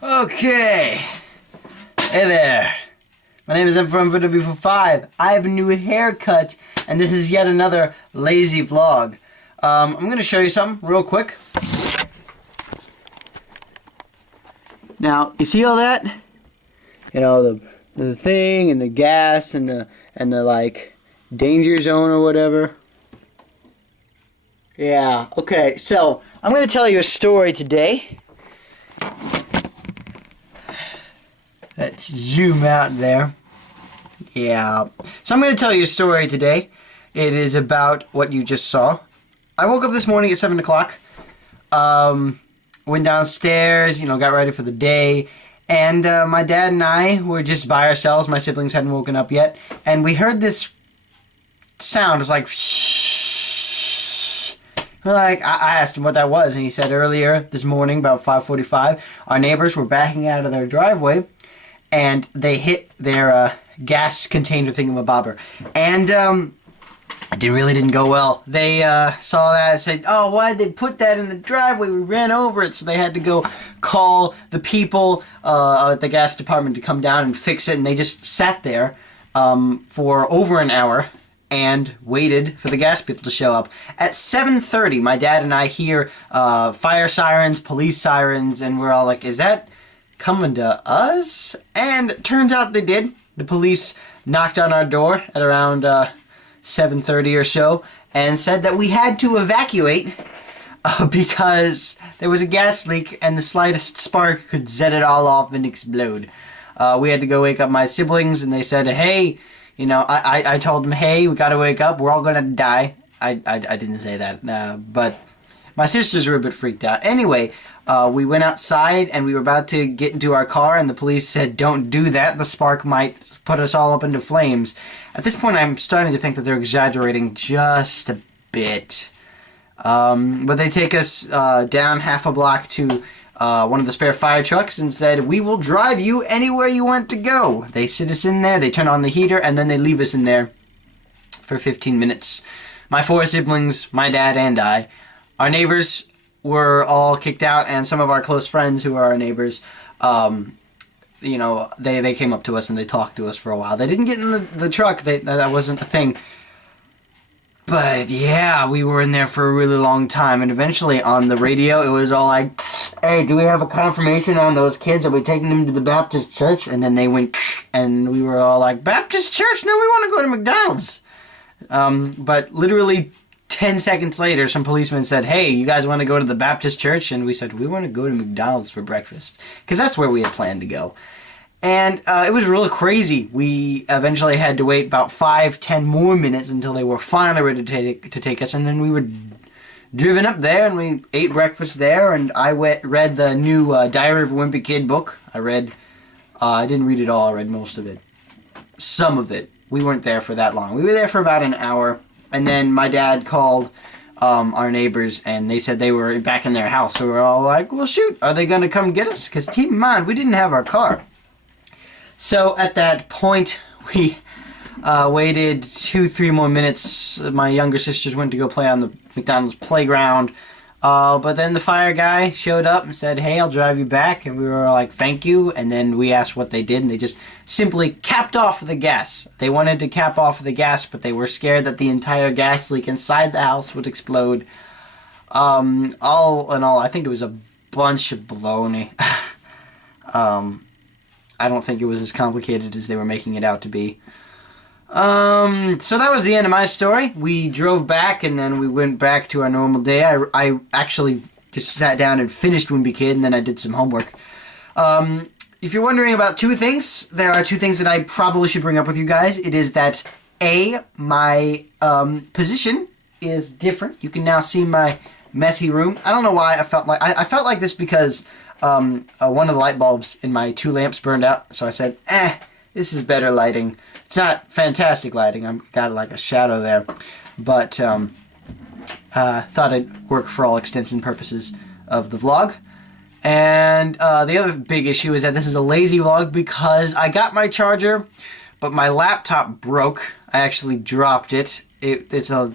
Okay. Hey there. My name is M from W45. I have a new haircut, and this is yet another lazy vlog. I'm going to show you something real quick. Now, you see all that? You know, the thing and the gas and the like danger zone or whatever. Yeah, okay. So, I'm going to tell you a story today. Let's zoom out there. Yeah. So I'm going to tell you a story today. It is about what you just saw. I woke up this morning at 7 o'clock. Went downstairs, got ready for the day. And my dad and I were just by ourselves. My siblings hadn't woken up yet. And we heard this sound. It was like... I asked him what that was. And he said earlier this morning, about 5:45, our neighbors were backing out of their driveway. And they hit their gas container thingamabobber. And it really didn't go well. They saw that and said, oh, why did they put that in the driveway? We ran over it. So they had to go call the people at the gas department to come down and fix it. And they just sat there for over an hour and waited for the gas people to show up. At 7:30, my dad and I hear fire sirens, police sirens, and we're all like, is that coming to us? And it turns out they did. The police knocked on our door at around 7:30 or so and said that we had to evacuate because there was a gas leak and the slightest spark could set it all off and explode. We had to go wake up my siblings, and they said, hey, I told them, hey, we gotta wake up, we're all gonna die. I didn't say that, but my sisters were a bit freaked out. Anyway, we went outside and we were about to get into our car, and the police said, don't do that, the spark might put us all up into flames. At this point, I'm starting to think that they're exaggerating just a bit. But they take us down half a block to one of the spare fire trucks and said, we will drive you anywhere you want to go. They sit us in there, they turn on the heater, and then they leave us in there for 15 minutes. My 4 siblings, my dad and I. Our neighbors were all kicked out, and some of our close friends who are our neighbors, they came up to us and they talked to us for a while. They didn't get in the truck. That wasn't a thing. But yeah, we were in there for a really long time, and eventually on the radio it was all like, hey, do we have a confirmation on those kids? Are we taking them to the Baptist church? And then they went, and we were all like, Baptist church? No, we want to go to McDonald's. But literally 10 seconds later, some policemen said, hey, you guys want to go to the Baptist church? And we said, we want to go to McDonald's for breakfast, because that's where we had planned to go. And it was really crazy. We eventually had to wait about 5-10 more minutes until they were finally ready to take us. And then we were driven up there, and we ate breakfast there. And I read the new Diary of a Wimpy Kid book. I didn't read it all. I read most of it. Some of it. We weren't there for that long. We were there for about an hour. And then my dad called our neighbors, and they said they were back in their house. So we were all like, well, shoot, are they going to come get us? Because keep in mind, we didn't have our car. So at that point, we waited 2-3 more minutes. My younger sisters went to go play on the McDonald's playground. But then the fire guy showed up and said, hey, I'll drive you back. And we were like, thank you. And then we asked what they did, and they just simply capped off the gas. They wanted to cap off the gas, but they were scared that the entire gas leak inside the house would explode. All in all, I think it was a bunch of baloney. I don't think it was as complicated as they were making it out to be. So that was the end of my story. We drove back, and then we went back to our normal day. I actually just sat down and finished Wimpy Kid, and then I did some homework. If you're wondering about 2 things, there are 2 things that I probably should bring up with you guys. It is that, A, my position is different. You can now see my messy room. I don't know why I felt like this because one of the light bulbs in my 2 lamps burned out. So I said, this is better lighting. It's not fantastic lighting. I've got like a shadow there. But thought it'd work for all extents and purposes of the vlog. And the other big issue is that this is a lazy vlog because I got my charger, but my laptop broke. I actually dropped it. It's a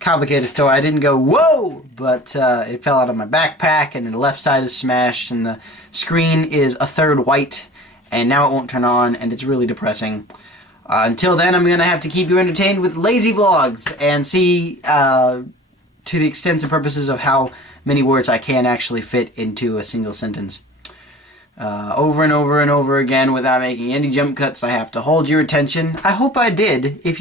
complicated story. I didn't go, whoa! But it fell out of my backpack, and the left side is smashed, and the screen is a third white, and now it won't turn on, and it's really depressing. Until then, I'm going to have to keep you entertained with lazy vlogs, and see, to the extent and purposes of how many words I can actually fit into a single sentence. Over and over and over again without making any jump cuts. I have to hold your attention. I hope I did. If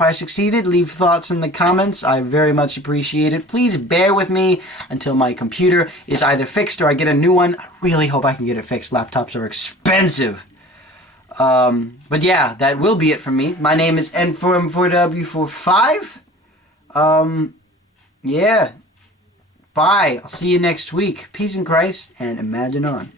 I succeeded, leave thoughts in the comments. I very much appreciate it. Please bear with me until my computer is either fixed or I get a new one. I really hope I can get it fixed. Laptops are expensive. But yeah, that will be it from me. My name is N4M4W45. Yeah. Bye. I'll see you next week. Peace in Christ and imagine on.